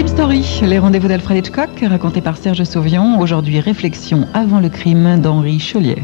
Crime Story, les rendez-vous d'Alfred Hitchcock, racontés par Serge Sauvion. Aujourd'hui, réflexion avant le crime d'Henri Chaulier.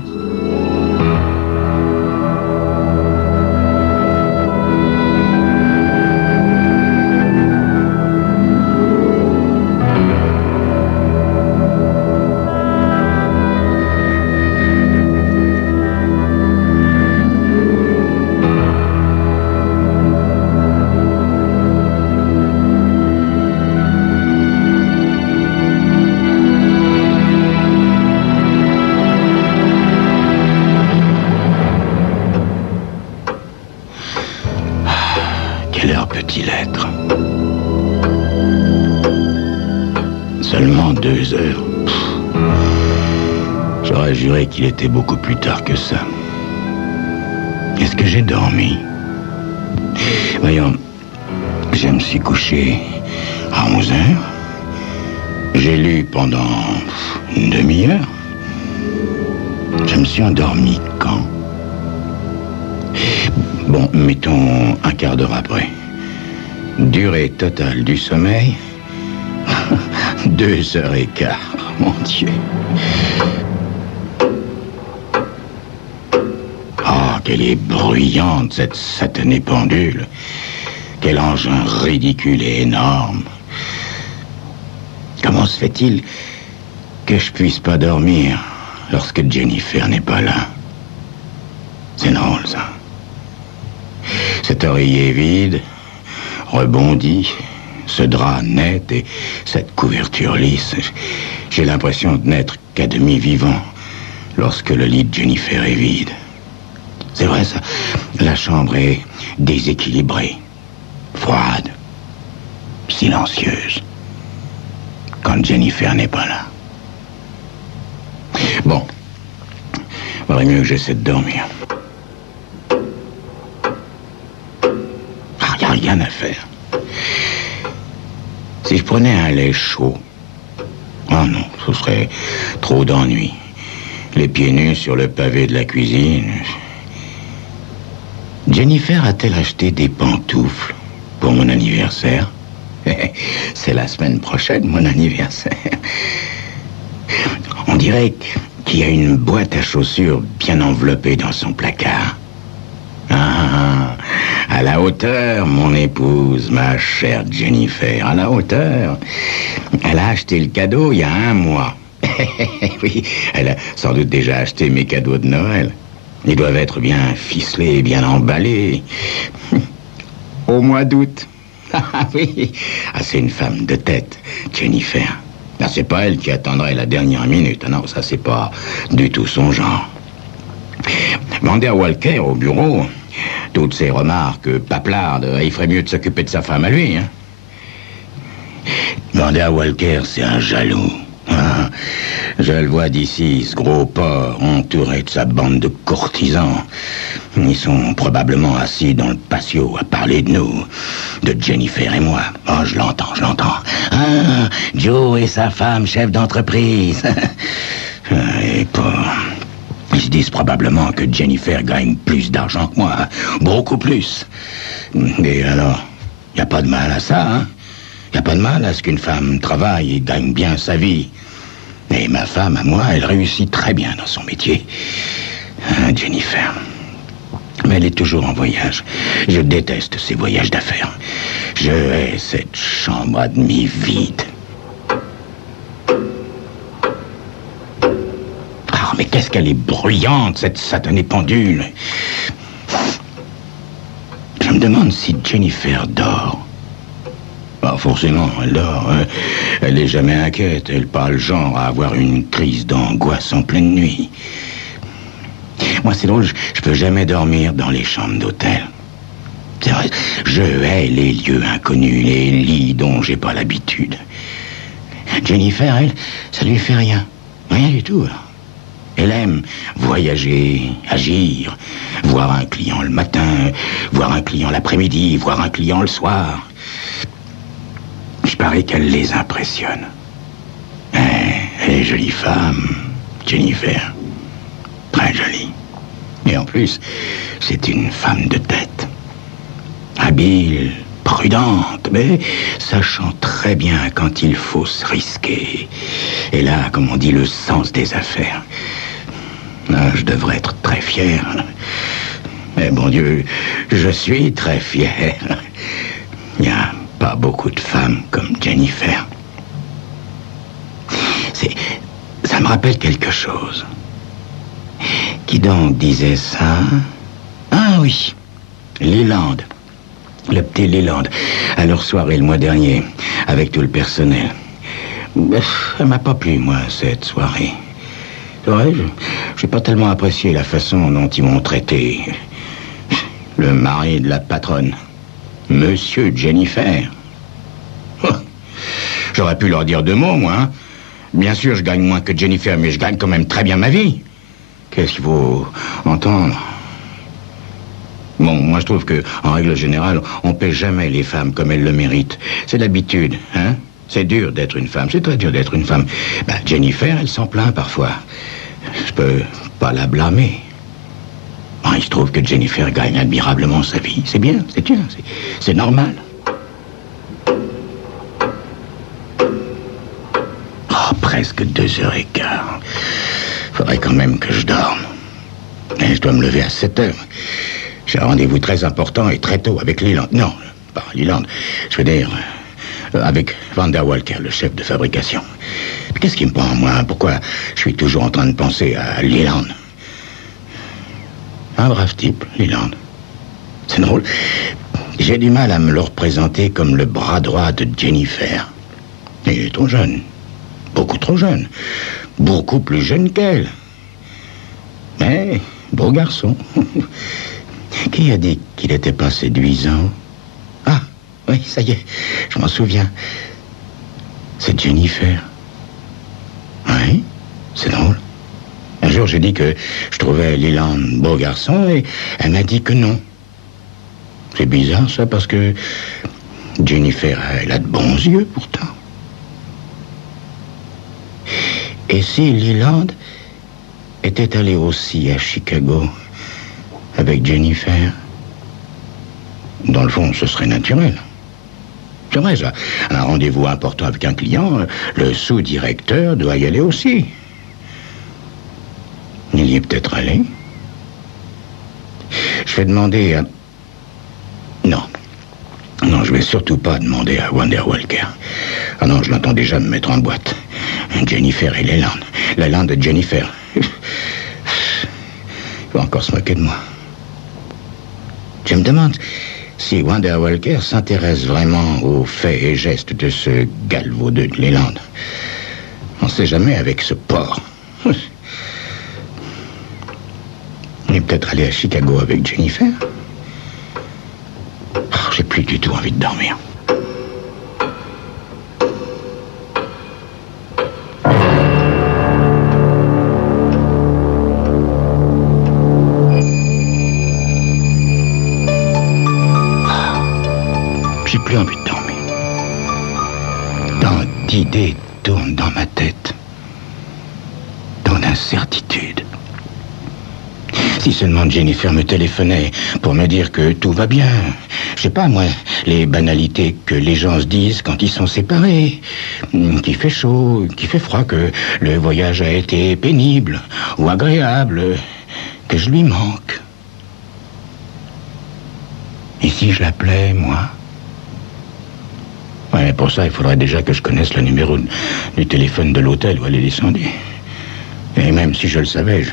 Quelle heure peut-il être? Seulement 2 heures. J'aurais juré qu'il était beaucoup plus tard que ça. Est-ce que j'ai dormi? Voyons, je me suis couché à 11 heures. J'ai lu pendant une demi-heure. Je me suis endormi quand? Bon, mettons un quart d'heure après. Durée totale du sommeil, 2 heures et quart, mon Dieu. Oh, qu'elle est bruyante, cette satanée pendule. Quel engin ridicule et énorme. Comment se fait-il que je puisse pas dormir lorsque Jennifer n'est pas là? C'est drôle, ça. Cet oreiller vide, rebondi, ce drap net et cette couverture lisse. J'ai l'impression de n'être qu'à demi vivant lorsque le lit de Jennifer est vide. C'est vrai, ça. La chambre est déséquilibrée, froide, silencieuse, quand Jennifer n'est pas là. Bon, vaudrait mieux que j'essaie de dormir. Rien à faire. Si je prenais un lait chaud, oh non, ce serait trop d'ennui. Les pieds nus sur le pavé de la cuisine. Jennifer a-t-elle acheté des pantoufles pour mon anniversaire? C'est la semaine prochaine, mon anniversaire. On dirait qu'il y a une boîte à chaussures bien enveloppée dans son placard. À la hauteur, mon épouse, ma chère Jennifer, à la hauteur. Elle a acheté le cadeau il y a 1 mois. Oui, elle a sans doute déjà acheté mes cadeaux de Noël. Ils doivent être bien ficelés et bien emballés. Au mois d'août. Ah oui, c'est une femme de tête, Jennifer. Là, c'est pas elle qui attendrait la dernière minute. Ah non, ça, c'est pas du tout son genre. Mandez à Walker au bureau. Toutes ces remarques paplardes, il ferait mieux de s'occuper de sa femme à lui, hein. Mandez à Walker, c'est un jaloux. Hein. Je le vois d'ici, ce gros porc, entouré de sa bande de courtisans. Ils sont probablement assis dans le patio à parler de nous, de Jennifer et moi. Oh, je l'entends. Ah, Joe et sa femme, chef d'entreprise. Et pas... Ils se disent probablement que Jennifer gagne plus d'argent que moi, beaucoup plus. Et alors, y a pas de mal à ça, hein? Y a pas de mal à ce qu'une femme travaille et gagne bien sa vie. Et ma femme, à moi, elle réussit très bien dans son métier. Hein, Jennifer. Mais elle est toujours en voyage. Je déteste ces voyages d'affaires. Je hais cette chambre à demi vide. Mais qu'est-ce qu'elle est bruyante, cette satanée pendule. Je me demande si Jennifer dort. Bah, forcément, elle dort. Elle n'est jamais inquiète. Elle n'est pas le genre à avoir une crise d'angoisse en pleine nuit. Moi, c'est drôle, je peux jamais dormir dans les chambres d'hôtel. C'est vrai, je hais les lieux inconnus, les lits dont j'ai pas l'habitude. Jennifer, elle, ça lui fait rien. Rien du tout, alors. Elle aime voyager, agir, voir un client le matin, voir un client l'après-midi, voir un client le soir. Je parie qu'elle les impressionne. Elle est jolie femme, Jennifer. Très jolie. Et en plus, c'est une femme de tête. Habile, prudente. forte, mais sachant très bien quand il faut se risquer. Et là, comme on dit, le sens des affaires. Ah, je devrais être très fier. Mais bon Dieu, je suis très fier. Il n'y a pas beaucoup de femmes comme Jennifer. Ça me rappelle quelque chose. Qui donc disait ça? Ah oui, Leland. Le petit Leland, à leur soirée le mois dernier, avec tout le personnel. Elle m'a pas plu, moi, cette soirée. C'est vrai, j'ai pas tellement apprécié la façon dont ils m'ont traité. Le mari de la patronne, Monsieur Jennifer. Oh, j'aurais pu leur dire 2 mots, moi. Hein. Bien sûr, je gagne moins que Jennifer, mais je gagne quand même très bien ma vie. Qu'est-ce qu'il faut entendre? Bon, moi je trouve que, en règle générale, on paie jamais les femmes comme elles le méritent. C'est l'habitude, hein? C'est dur d'être une femme, c'est très dur d'être une femme. Ben, Jennifer, elle s'en plaint parfois. Je peux pas la blâmer. Bon, il se trouve que Jennifer gagne admirablement sa vie. C'est bien, c'est normal. Oh, presque 2h15. Faudrait quand même que je dorme. Et je dois me lever à 7h. J'ai un rendez-vous très important et très tôt avec Leland. Non, pas Leland. Je veux dire, avec Van der Walker, le chef de fabrication. Puis qu'est-ce qui me prend, moi? Pourquoi je suis toujours en train de penser à Leland? Un brave type, Leland. C'est drôle. J'ai du mal à me le représenter comme le bras droit de Jennifer. Il est trop jeune. Beaucoup trop jeune. Beaucoup plus jeune qu'elle. Mais, beau garçon. Qui a dit qu'il n'était pas séduisant? Ah, oui, ça y est, je m'en souviens. C'est Jennifer. Oui, c'est drôle. Un jour, j'ai dit que je trouvais Leland beau garçon et elle m'a dit que non. C'est bizarre, ça, parce que Jennifer, elle a de bons yeux, pourtant. Et si Leland était allé aussi à Chicago avec Jennifer, dans le fond, ce serait naturel. C'est vrai, ça. Un rendez-vous important avec un client, le sous-directeur doit y aller aussi. Il y est peut-être allé. Je vais demander à... Non, je vais surtout pas demander à Van der Walker. Ah non, je l'entends déjà me mettre en boîte. Jennifer et Leland. Leland et Jennifer. Il va encore se moquer de moi. Je me demande si Van der Walker s'intéresse vraiment aux faits et gestes de ce galvaudeux de Leland. On ne sait jamais avec ce porc. Il est peut-être allé à Chicago avec Jennifer. Oh, j'ai plus du tout envie de dormir. J'ai plus envie de dormir. Tant d'idées tournent dans ma tête. Tant d'incertitudes. Si seulement Jennifer me téléphonait pour me dire que tout va bien. Je sais pas, moi, les banalités que les gens se disent quand ils sont séparés. Qu'il fait chaud, qu'il fait froid, que le voyage a été pénible ou agréable, que je lui manque. Et si je l'appelais, moi? Ouais, pour ça, il faudrait déjà que je connaisse le numéro du téléphone de l'hôtel où elle est descendue. Et même si je le savais,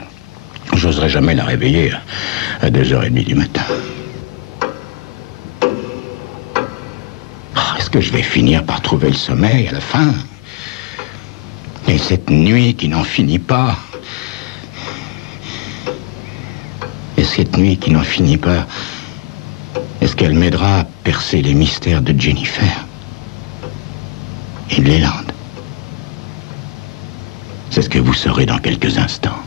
j'oserais jamais la réveiller à 2h30 du matin. Oh, est-ce que je vais finir par trouver le sommeil à la fin? Et cette nuit qui n'en finit pas. Et cette nuit qui n'en finit pas, est-ce qu'elle m'aidera à percer les mystères de Jennifer et de Leland? C'est ce que vous saurez dans quelques instants.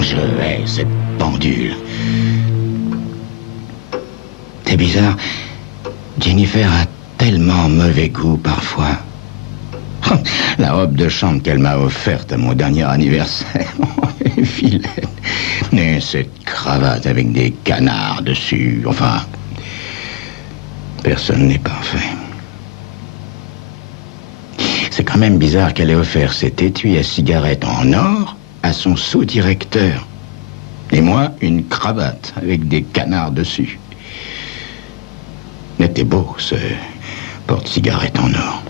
Je hais cette pendule. C'est bizarre. Jennifer a tellement mauvais goût parfois. La robe de chambre qu'elle m'a offerte à mon dernier anniversaire. Vilaine. Mais cette cravate avec des canards dessus. Enfin, personne n'est parfait. C'est quand même bizarre qu'elle ait offert cet étui à cigarette en or à son sous-directeur. Et moi, une cravate avec des canards dessus. C'était beau, ce porte-cigarette en or.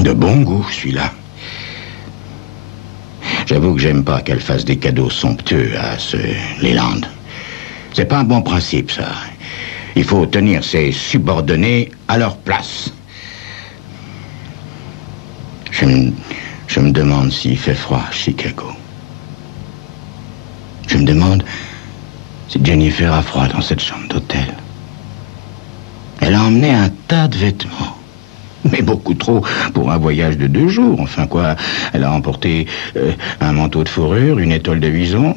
De bon goût, celui-là. J'avoue que j'aime pas qu'elle fasse des cadeaux somptueux à ce Leland. C'est pas un bon principe, ça. Il faut tenir ses subordonnés à leur place. Je me demande s'il fait froid à Chicago. Je me demande si Jennifer a froid dans cette chambre d'hôtel. Elle a emmené un tas de vêtements. Mais beaucoup trop pour un voyage de 2 jours. Enfin quoi, elle a emporté un manteau de fourrure, une étole de vison.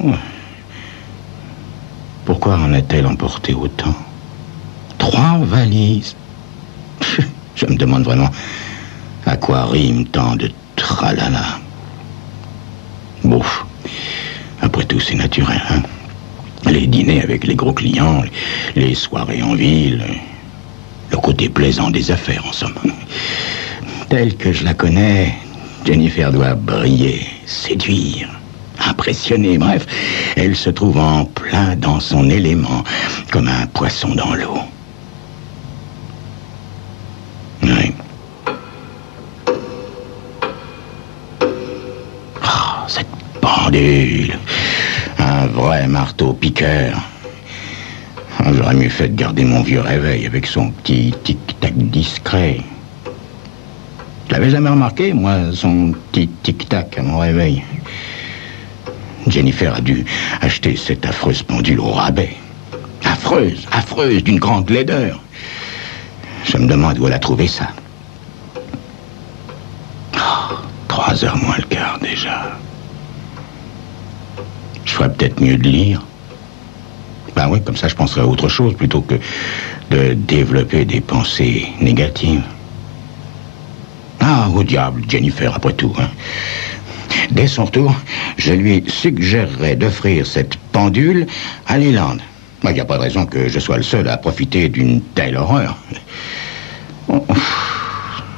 Pourquoi en a-t-elle emporté autant? 3 valises. Je me demande vraiment à quoi rime tant de tralala. Bon, après tout c'est naturel, hein. Les dîners avec les gros clients, les soirées en ville... Le côté plaisant des affaires, en somme. Telle que je la connais, Jennifer doit briller, séduire, impressionner. Bref, elle se trouve en plein dans son élément, comme un poisson dans l'eau. Oui. Oh, cette pendule. Un vrai marteau-piqueur. J'aurais mieux fait de garder mon vieux réveil avec son petit tic-tac discret. Je l'avais jamais remarqué, moi, son petit tic-tac à mon réveil. Jennifer a dû acheter cette affreuse pendule au rabais. Affreuse, d'une grande laideur. Je me demande où elle a trouvé ça. 3h moins le quart déjà. Je ferais peut-être mieux de lire. Ben oui, comme ça je penserais à autre chose plutôt que de développer des pensées négatives. Ah, au diable, Jennifer, après tout, hein. Dès son retour, je lui suggérerais d'offrir cette pendule à Leland. Il n'y a pas de raison que je sois le seul à profiter d'une telle horreur. Oh,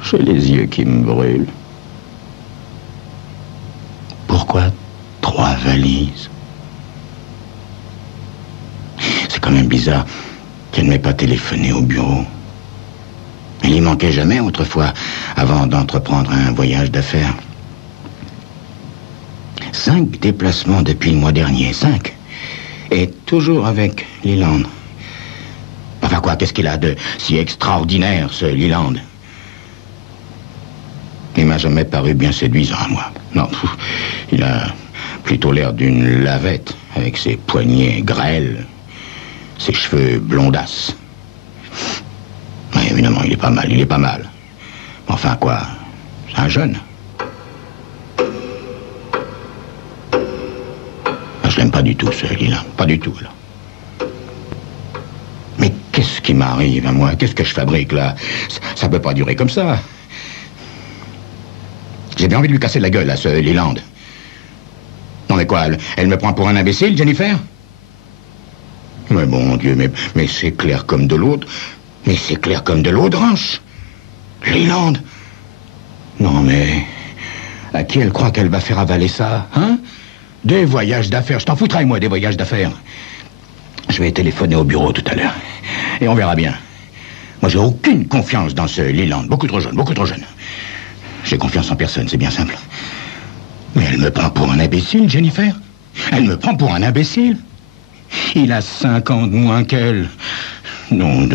j'ai les yeux qui me brûlent. Pourquoi 3 valises? C'est quand même bizarre qu'elle ne m'ait pas téléphoné au bureau. Elle y manquait jamais autrefois avant d'entreprendre un voyage d'affaires. 5 déplacements depuis le mois dernier, 5. Et toujours avec Leland. Enfin quoi, qu'est-ce qu'il a de si extraordinaire, ce Leland? Il m'a jamais paru bien séduisant à moi. Non, il a plutôt l'air d'une lavette, avec ses poignets grêles, ses cheveux blondasses. Oui, évidemment, il est pas mal. Enfin quoi, c'est un jeune. Je l'aime pas du tout, ce Leland, pas du tout, là. Mais qu'est-ce qui m'arrive à moi? Qu'est-ce que je fabrique, là? Ça peut pas durer comme ça. J'ai bien envie de lui casser la gueule, à ce Leland. Non, mais quoi, elle me prend pour un imbécile, Jennifer? Mais bon Dieu, mais c'est clair comme de l'eau. Mais c'est clair comme de l'eau de ranche. Leland. Non, mais... à qui elle croit qu'elle va faire avaler ça, hein? Des voyages d'affaires. Je t'en foutrais, moi, des voyages d'affaires. Je vais téléphoner au bureau tout à l'heure. Et on verra bien. Moi, j'ai aucune confiance dans ce Leland. Beaucoup trop jeune. J'ai confiance en personne, c'est bien simple. Mais elle me prend pour un imbécile, Jennifer. Elle me prend pour un imbécile. Il a 5 ans de moins qu'elle. Non.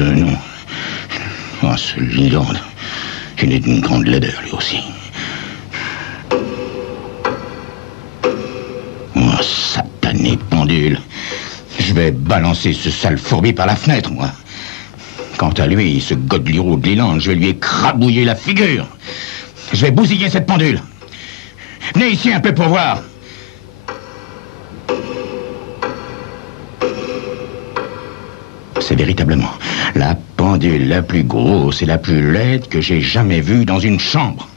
Oh, ce Leland. Il est d'une grande laideur, lui aussi. Oh, satanée pendule. Je vais balancer ce sale fourbi par la fenêtre, moi. Quant à lui, ce godeliroux de Leland, je vais lui écrabouiller la figure. Je vais bousiller cette pendule. Venez ici un peu pour voir. C'est véritablement la pendule la plus grosse et la plus laide que j'ai jamais vue dans une chambre.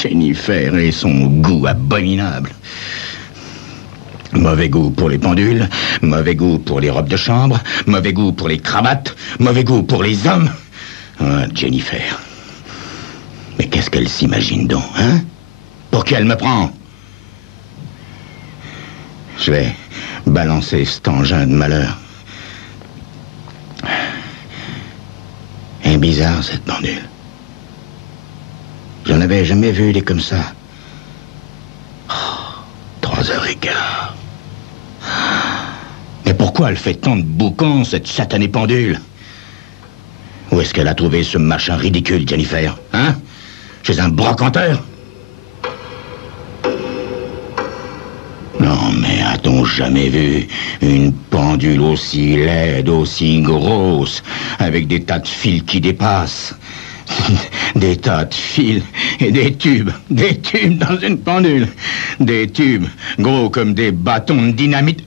Jennifer et son goût abominable. Mauvais goût pour les pendules, mauvais goût pour les robes de chambre, mauvais goût pour les cravates, mauvais goût pour les hommes. Ah, Jennifer. Mais qu'est-ce qu'elle s'imagine donc, hein? Pour qui elle me prend? Je vais balancer cet engin de malheur. Elle est bizarre, cette pendule. J'en avais jamais vu des comme ça. 3h15. Mais pourquoi elle fait tant de boucans, cette satanée pendule? Où est-ce qu'elle a trouvé ce machin ridicule, Jennifer? Hein? Chez un brocanteur? Non, mais a-t-on jamais vu une pendule aussi laide, aussi grosse, avec des tas de fils qui dépassent? Des tas de fils et des tubes dans une pendule. Des tubes gros comme des bâtons de dynamite.